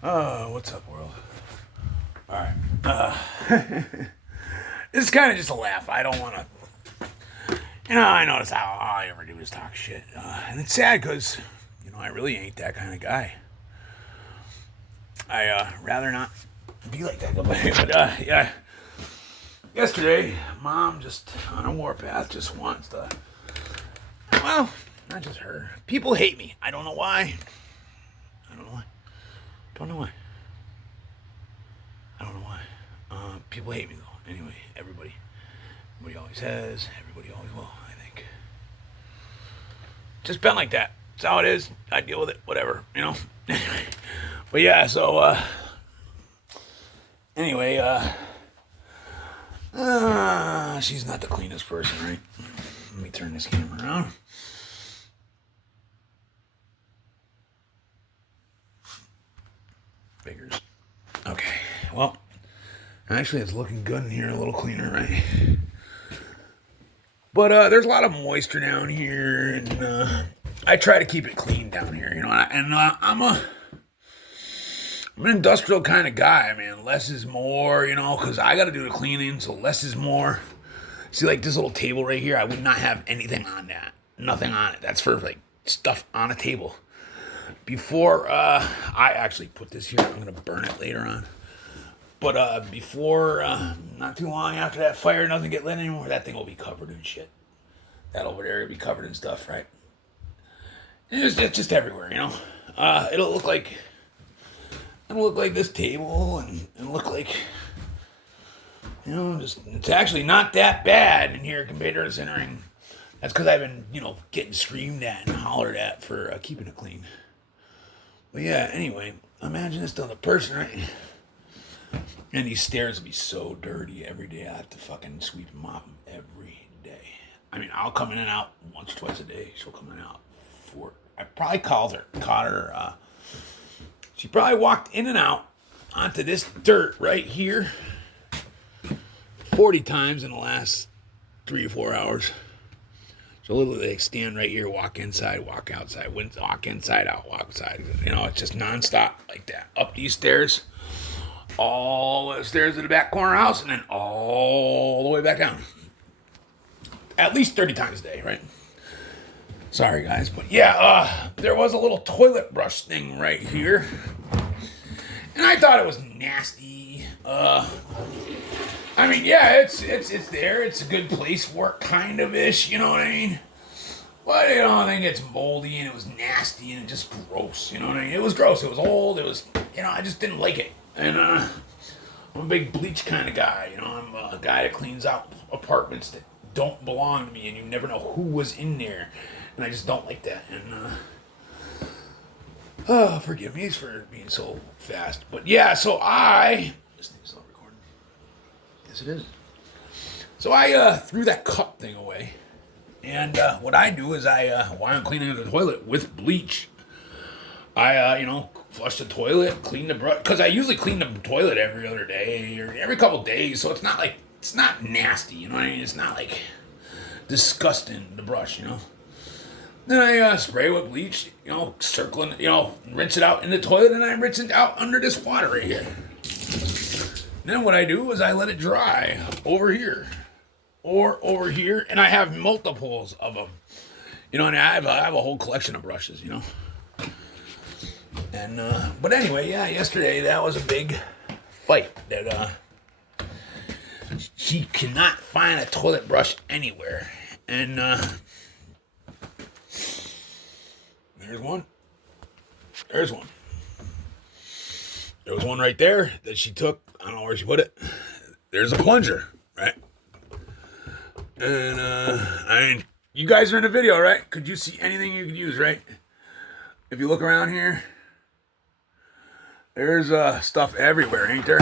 What's up, world? All right. This is kind of just a laugh. I don't want to. I notice how all I ever do is talk shit, and it's sad because I really ain't that kind of guy. I rather not be like that. But yeah. Yesterday, Mom just on a warpath just wants to. Well, not just her. People hate me. I don't know why. I don't know why. Don't know why. I don't know why. People hate me though. Anyway, everybody always has. Everybody always will. I think. Just been like that. That's how it is. I deal with it. Whatever. But yeah. So anyway. She's not the cleanest person, right? Let me turn this camera around. Figures. Okay. Well, actually, it's looking good in here, a little cleaner, right? But there's a lot of moisture down here, and I try to keep it clean down here, I'm an industrial kind of guy, man. Less is more, because I got to do the cleaning, so less is more. See, like this little table right here, I would not have anything on that. Nothing on it. That's for, like, stuff on a table. Before I actually put this here, I'm going to burn it later on. But before, not too long after that fire doesn't get lit anymore, that thing will be covered in shit. That over there will be covered in stuff, right? It's just everywhere, It'll look like this table, and it'll look like, it's actually not that bad in here compared to this entering. That's because I've been, getting screamed at and hollered at for keeping it clean. But yeah, anyway, imagine this to the person, right? And these stairs will be so dirty every day. I have to fucking sweep and mop them every day. I mean, I'll come in and out once, twice a day. She'll come in and out I probably caught her. She probably walked in and out onto this dirt right here 40 times in the last 3 or 4 hours. So literally, they stand right here, walk inside, walk outside, walk inside, out, walk outside. It's just nonstop like that. Up these stairs, all the stairs to the back corner house, and then all the way back down. At least 30 times a day, right? Sorry, guys, but yeah, there was a little toilet brush thing right here, and I thought it was nasty. I mean, yeah, it's there. It's a good place for it, kind of ish. You know what I mean? But I think it's moldy and it was nasty and just gross. You know what I mean? It was gross. It was old. It was, I just didn't like it. And I'm a big bleach kind of guy. I'm a guy that cleans out apartments that don't belong to me, and you never know who was in there. And I just don't like that. And forgive me for being so fast. But yeah, so this thing's still recording. Yes, it is. So I threw that cup thing away. And what I do is while I'm cleaning the toilet with bleach, I flush the toilet, clean the brush. Because I usually clean the toilet every other day or every couple days. So it's not nasty, you know what I mean? It's not like disgusting, the brush, Then I spray with bleach, circling, rinse it out in the toilet, and I rinse it out under this water right here. Then what I do is I let it dry over here or over here, and I have multiples of them. And I have a whole collection of brushes, And but anyway, yeah, yesterday that was a big fight that she cannot find a toilet brush anywhere, and there's one. There's one. There was one right there that she took. I don't know where she put it. There's a plunger, right? And you guys are in the video, right? Could you see anything you could use, right? If you look around here, there's stuff everywhere, ain't there?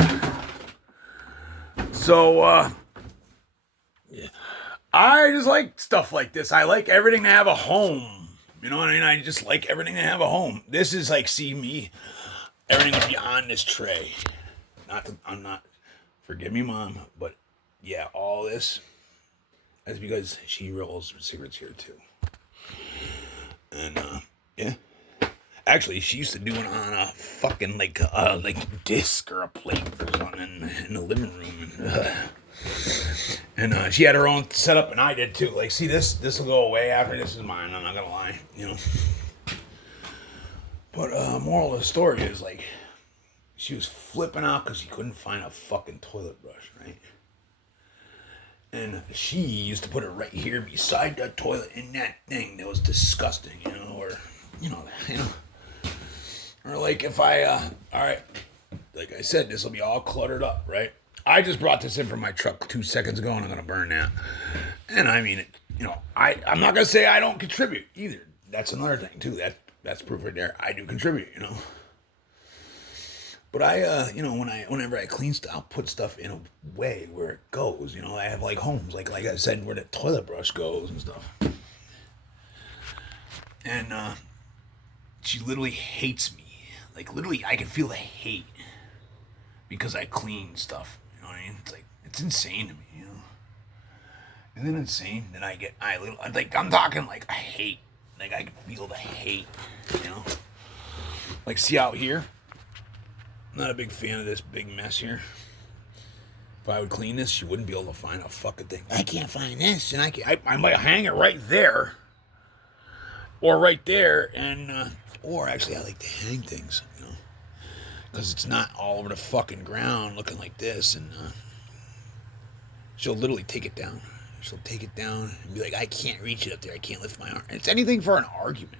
So yeah. I just like stuff like this. I like everything to have a home. You know what I mean? I just like everything to have a home. This is like, see me, everything would be on this tray. I'm not, forgive me, Mom, but yeah, all this is because she rolls cigarettes here too. And yeah, Actually, she used to do it on a fucking like disc or a plate or something in the living room, and she had her own setup, and I did too. Like, see, this will go away after this is mine. I'm not gonna lie, you know. But moral of the story is, like, she was flipping out because she couldn't find a fucking toilet brush, right? And she used to put it right here beside the toilet in that thing that was disgusting, you know, or or like if I, all right, like I said, this will be all cluttered up, right? I just brought this in from my truck 2 seconds ago, and I'm gonna burn that. And I mean, I'm not gonna say I don't contribute either. That's another thing too. That's proof right there. I do contribute, you know. But whenever I clean stuff, I'll put stuff in a way where it goes. You know, I have like homes, like I said, where the toilet brush goes and stuff. And she literally hates me. Like, literally, I can feel the hate because I clean stuff. You know what I mean? It's like, it's insane to me, you know. Isn't it insane that I'm talking like I hate. Like, I can feel the hate, you know. Like, see out here? I'm not a big fan of this big mess here. If I would clean this, you wouldn't be able to find a fucking thing. I can't find this, and I might hang it right there, or right there, and or actually I like to hang things, you know, because it's not all over the fucking ground looking like this, and she'll literally take it down. She'll take it down and be like, I can't reach it up there. I can't lift my arm. And it's anything for an argument.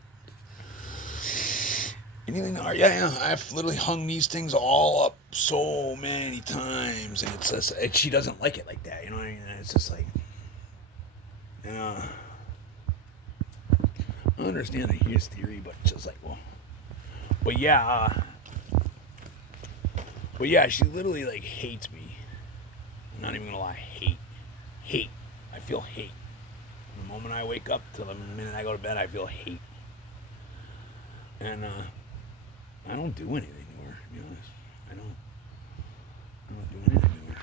Yeah. I've literally hung these things all up so many times, and it's just, she doesn't like it like that. You know what I mean? And it's just like, yeah. I understand his theory, but it's just like, well, but yeah, she literally like hates me. I'm not even gonna lie, hate. I feel hate. From the moment I wake up till the minute I go to bed, I feel hate. And I don't do anything to her, to be honest. I don't do anything to her.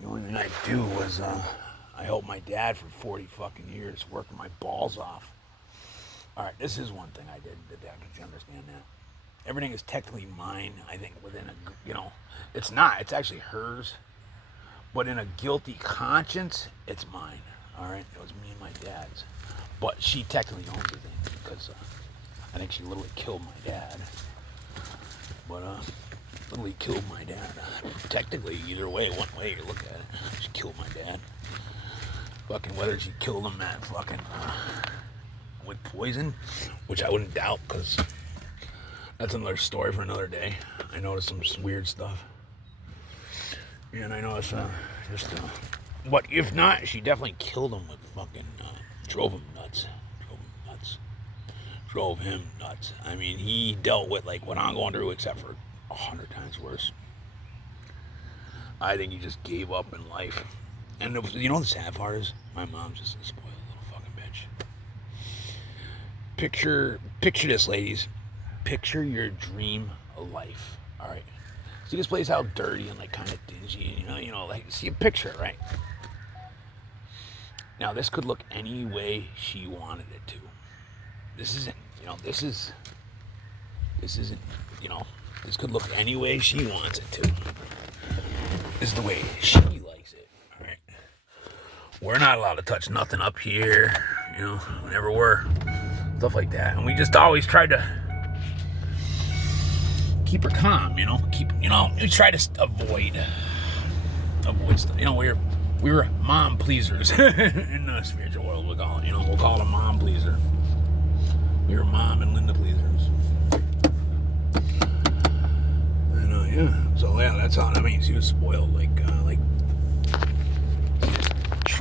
The only thing I do was I helped my dad for 40 fucking years, working my balls off. Alright, this is one thing I did that. Did you understand that? Everything is technically mine, I think, within it's not. It's actually hers. But in a guilty conscience, it's mine. Alright? It was me and my dad's. But she technically owns the thing because I think she literally killed my dad. But, literally killed my dad. Technically, either way, one way you look at it, she killed my dad. Fucking whether she killed him at fucking, with poison, which I wouldn't doubt, because that's another story for another day. I noticed some weird stuff. And I noticed, but if not, she definitely killed him with fucking, drove him nuts. Drove him nuts. I mean, he dealt with like what I'm going through, except for 100 times worse. I think he just gave up in life. And you know the sad part is, my mom's just a spoiled little fucking bitch. Picture this, ladies. Picture your dream life. All right. See this place how dirty and like kind of dingy, like see a picture, right? Now this could look any way she wanted it to. This isn't, this could look any way she wants it to. This is the way she likes it, all right? We're not allowed to touch nothing up here, we never were. Stuff like that. And we just always tried to keep her calm, we try to avoid stuff. We were mom pleasers in the spiritual world, we'll call it. We'll call it a mom pleaser. We were mom and Linda pleasers. And so yeah, that's all. I mean, she was spoiled like